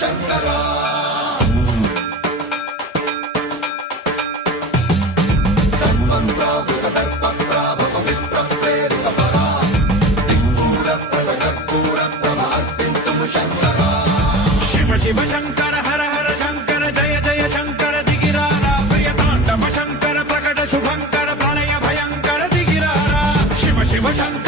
శంకరా శివ శివ శంకర హర హర శంకర జయ జయ శంకర దిగిరారా ప్రియతాండవ శంకర ప్రకట శుభంకర ప్రళయ భయంకర దిగిరారా శివ శివ శంకర